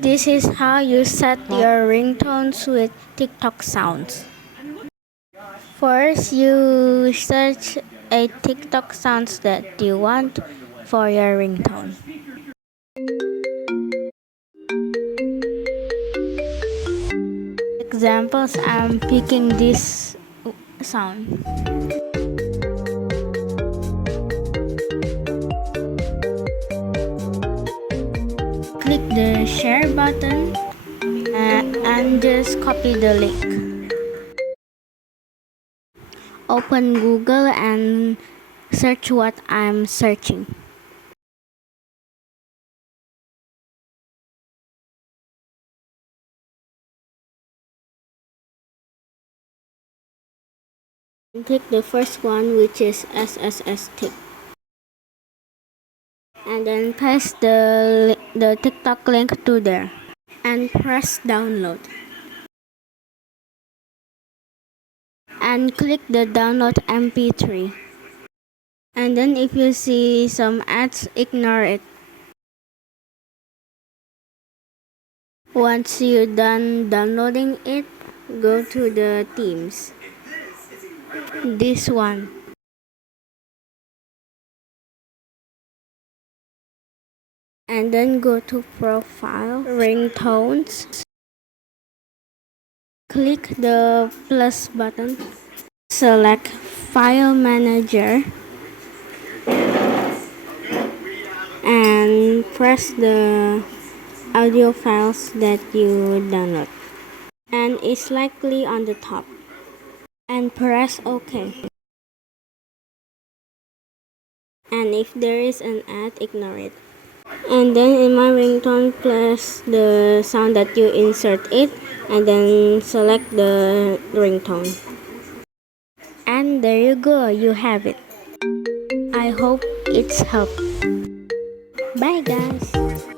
This is how you set your ringtones with TikTok sounds. First, you search a TikTok sounds that you want for your ringtone. Examples, I'm picking this sound. Click the share button and just copy the link. Open Google and search what I'm searching. Click the first one, which is SSS tick. And then paste the TikTok link to there. And press download. And click the download MP3. And then if you see some ads, ignore it. Once you're done downloading it, go to the themes. This one. And then go to profile, ringtones. Click the plus button. Select file manager. And press the audio files that you download. And it's likely on the top. And press OK. And if there is an ad, ignore it. And then in my ringtone, press the sound that you insert it, and then select the ringtone. And there you go, you have it. I hope it's helped. Bye guys.